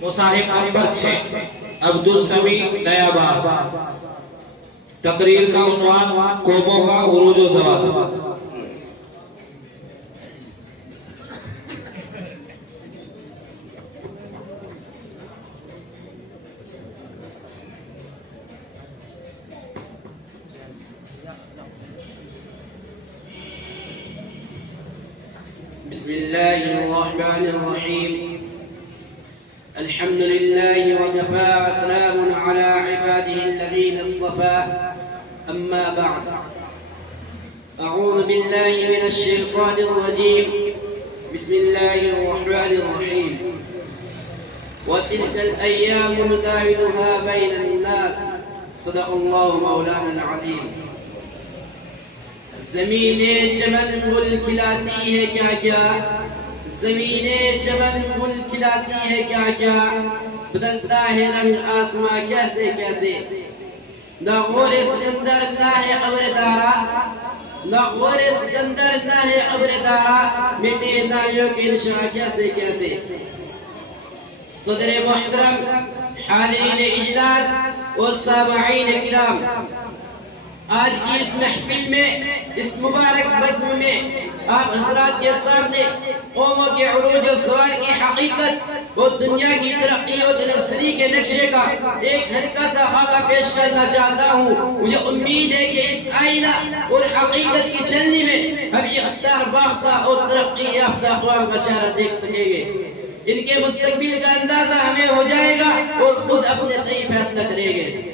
مصاحب number 6 Abdul Sami نیا باس. تقریر کا عنوان قوموں کا عروج و زوال. بسم الله الرحمن الرحيم. الحمد لله وكفى وسلام على عباده الذين اصطفى. أما بعد، أعوذ بالله من الشيطان الرجيم. بسم الله الرحمن الرحيم. وتلك الأيام نداولها بين الناس. صدق الله مولانا العظيم. زمینیں چمن گل کھلاتی ہے کیا کیا، زمینیں چمن گل کھلاتی ہے کیا کیا، بدلتا ہے رنگ آسماں کیسے کیسے. نہ غور سکندر نہ ہے ابر دارا، نہ غور سکندر نہ ہے ابر دارا، مٹے نامیوں کے نشاں کیسے کیسے. صدر محترم، حاضرین اجلاس اور سامعین کرام، آج کی اس محفل میں، اس مبارک بزم میں آپ حضرات کے سامنے قوموں کے عروج و زوال کی حقیقت اور دنیا کی ترقی و تنصری کے نقشے کا ایک ہلکا سا خاکہ پیش کرنا چاہتا ہوں. مجھے امید ہے کہ اس آئینہ اور حقیقت کی چلنی میں ہم یہ اختیار باختہ اور ترقی یافتہ اقوام کا چہرہ دیکھ سکیں گے. ان کے مستقبل کا اندازہ ہمیں ہو جائے گا اور خود اپنے تئیں فیصلہ کریں گے.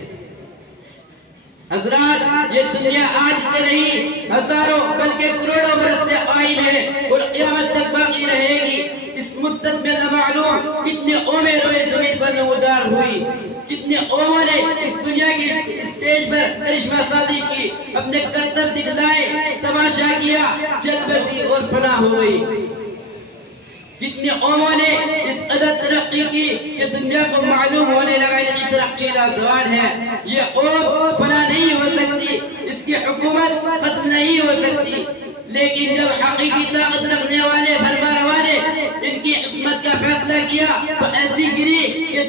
حضرات، یہ دنیا آج سے نہیں، ہزاروں بلکہ کروڑوں برس سے قائم ہے اور قیامت تک باقی رہے گی. اس مدت میں نہ معلوم کتنے قومیں روئے زمین پر نمودار ہوئی، کتنے قوموں نے اس دنیا کی اسٹیج پر کرشمہ سازی کی، اپنے کرتب دکھلائے، تماشا کیا، چل بسی اور فنا ہو گئی. کتنے قوموں نے اس قدر ترقی کی کہ دنیا کو معلوم ہونے لگا ان کی ترقی لا زوال ہے. یہ قوم فنا نہیں ہو سکتی، اس کی حکومت ختم نہیں ہو سکتی، لیکن جب حقیقی طاقت رکھنے والے فرما روا نے ان کی عصمت کا فیصلہ کیا تو ایسی گری کہ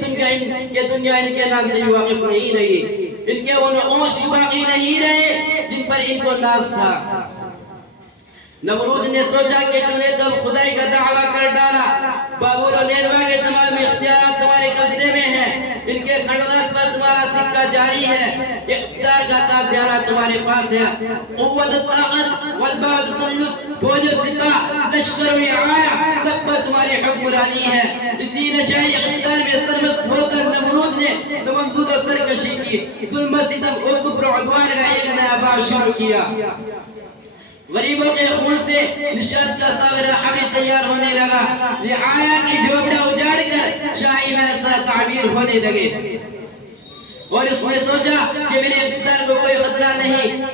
دنیا ان کے نام سے واقف نہیں رہی، ان کے وہ نقوش باقی نہیں رہے جن پر ان کو ناز تھا. نمرود نے سوچا کہ تو نے تو خدائی کا دعویٰ کر ڈالا، بابول و نیروہ کے تمام اختیارات تمہارے قبضے میں ہیں، ان کے خندات پر تمہارا سکہ جاری ہے، اقتدار کا تازیانہ تمہارے پاس ہے. قوت طاقت غلبہ تسلط فوج و سپاہ لشکر و رعایا سب پر تمہاری حکمرانی ہے. اسی نشانی اقتدار میں سرمست ہو کر نمرود نے تمنزود و سرکشی کی، ظلم و ستم اور کفر و عدوان کا ایک نیا باب شروع کیا. غریبوں کے خون سے نشرت کا ساغر حبر تیار ہونے لگا، رعایا کی جھوپڑا اجاڑ کر شاہی محصہ تعبیر ہونے لگے. اور اس نے سوچا کہ میرے اقتدار کو کوئی خطرہ نہیں،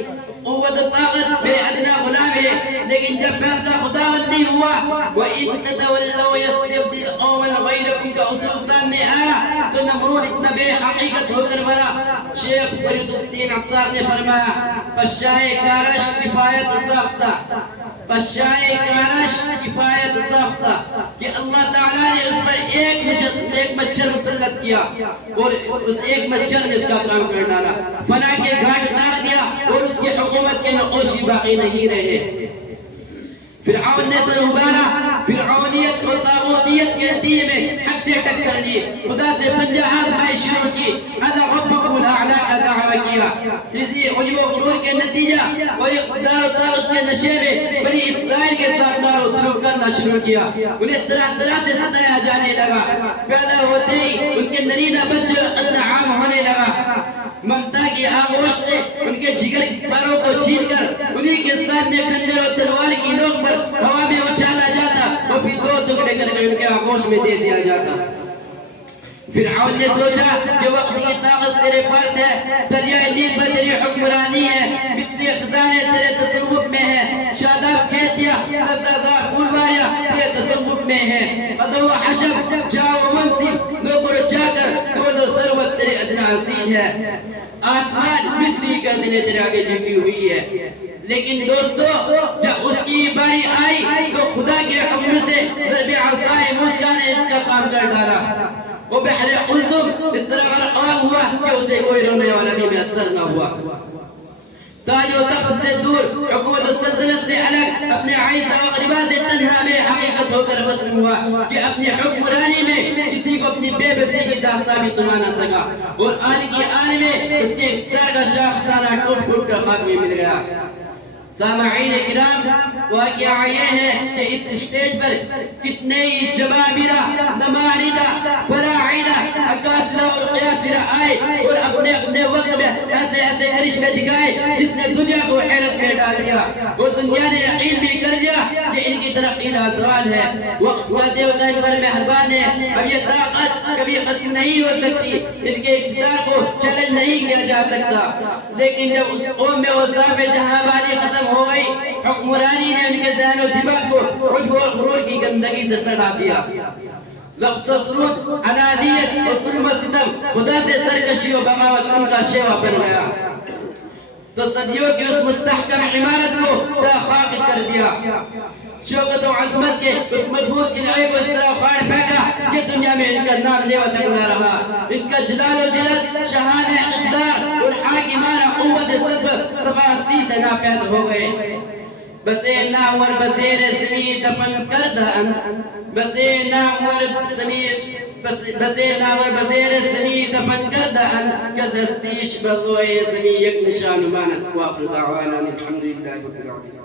قوت و طاقت میرے ادنا غلام ہے. لیکن جب فیصلہ خداوندی ہوا وَإِن تَتَوَلَّوْا يَسْتَبْدِلْ قَوْمًا غَيْرَكُمْ کا اصول سامنے آیا تو نمرود اتنا بے حقیقت ہو کر مرا. شیخ فرید الدین عطار نے فرمایا پشائے کارش کفایت ساختہ، پشائے کارش کفایت ساختہ، کہ اللہ تعالیٰ نے اس پر ایک مچھر مسلط کیا اور اس ایک مچھر نے اس کا کام کر ڈالا، فنا کے گھاٹ اتار دیا اور اس کی حکومت کے نقوشی باقی نہیں رہے. فرعون نے سر ابھارا، فرعونیت اور طاغوتیت کے نتیجے میں حق سے ٹکر لی، خدا سے پنجہ آزمائی شروع کی، انا ربکم الاعلی کا دعویٰ کیا. اسی عجب و غرور کے نتیجہ اور اقتدار و طاقت کے نشے میں بنی اسرائیل کے ساتھ دار و سلوک کرنا شروع کیا. انہیں طرح طرح سے ستایا جانے لگا، پیدا ہوتے ہی ان کے نرینہ بچے قتل عام ہونے لگا. ممتا کی آغوش سے ان کے جگر پروں کو چھین کر انہیں کے سامنے خنجر و تلوار کی نوک پر ہوا میں اچھالا جاتا اور پھر دو ٹکڑے کر کے ان کے آغوش میں دے دیا جاتا. فرعون نے سوچا کہ وقت کی طاقت تیرے پاس ہے، دریائے نیل پر تیری حکمرانی ہے، مصری خزانے تیرے تصرف میں ہے، شاداب کھیتیا سرزردار پھولواریاں تیرے تصرف میں ہے، قدو و حشب جا و منصب نوکر و چاکر دول و ثروت تیرے ادنا حسین ہے. آسمان مصری گردنیں تیرے آگے جھکی ہوئی ہے. لیکن دوستو، جب اس کی باری آئی تو خدا کے حکم سے ضرب عصائے موسیٰ نے اس کا کام کر ڈالا. وہ بحر قلزم اس طرح غرقان ہوا کہ اسے کوئی رونے والا بھی میسر نہ ہوا. تاج و تخت سے دور، حکومت السلطنت سے الگ، اپنے عائشہ و اقربا سے تنہا بے حقیقت ہو کر ختم ہوا کہ اپنی حکمرانی میں کسی کو اپنی بے بسی کی داستان بھی سنا نہ سکا، اور آن کی آن میں اس کے اقتدار کا شاخسانہ ٹوٹ پھوٹ کر خاک میں مل گیا. سامعین کرام، واقعہ یہ ہے کہ اس اسٹیج پر کتنے ہی جبابرہ، نماردہ، فراعنہ، اکاسرہ اور قیاسرہ آئے اور اپنے اپنے وقت میں ایسے ایسے کرشمے دکھائے جس نے دنیا کو حیرت میں ڈال دیا، اور دنیا نے یقین بھی کر دیا کہ ان کی ترقی کا سوال ہے. وقت کا دیوتا ان پر مہربان ہے. اب یہ طاقت کبھی ختم نہیں ہو سکتی، ان کے اقتدار کو چیلنج نہیں کیا جا سکتا. لیکن جب اس قوم میں اوصاف جہاں بانی ختم ہو گئی، حکمرانی نے ان کے ذہن و دماغ کو عجب و غرور کی گندگی سے سڑا دیا. لفظ و سرود، انانیت اور ظلم و ستم، خدا سے سرکشی و بغاوت ان کا شیوا بن گیا. تو صدیوں کی اس مستحکم عمارت کو تا خاک کر دیا. شوکت و عظمت کے اس مضبوط قلعے کو اس طرح پھاڑ پھینکا کہ دنیا میں ان کا نام لیوا تک نہ رہا. ان کا جلال و جلد، شاہانہ اقتدار اور حاکمانہ قوت صفاستی سے ناپید ہو گئے. بسے نامور بزیر زمین دفن کردہن، بسے نامور بزیر زمین دفن کردہن، کزستیش بغوئے زمین یک نشان مانت. وآخر دعوانا الحمدللہ رب العالمین.